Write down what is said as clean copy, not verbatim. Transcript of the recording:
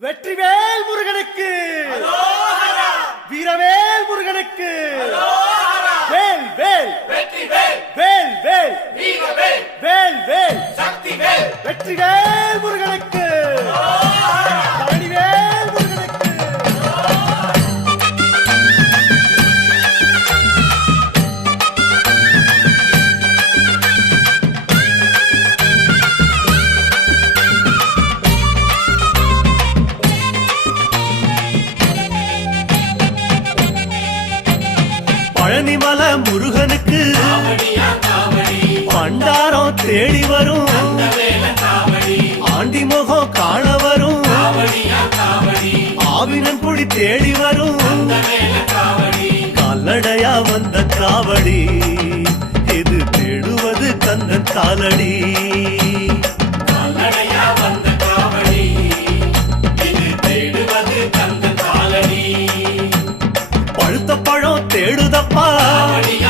வெற்றிவேல் முருகனுக்கு வீரவேல் முருகனுக்கு வேல் வேல் வெற்றிவேல் வேல் வேல் வீரவேல் வேல் வேல் சக்திவேல் வெற்றிவேல் முருகனுக்கு பழனிவேல் முருகனுக்கு பழனிமல முருகனுக்கு காவடியா காவடி பண்டாரம் தேடி வரும் வேல காவடி ஆண்டி முகம் காண வரும் காவடியா காவடி ஆவினன் குடி தேடி வரும் வேல காவடி கால்நடையா வந்த காவடி இது தேடுவது கந்தன் காலடி கால்நடையா வந்த காவடி இது தேடுவது கந்த காலடி பழுத்த பழம் தேடுதப்பா காவடியா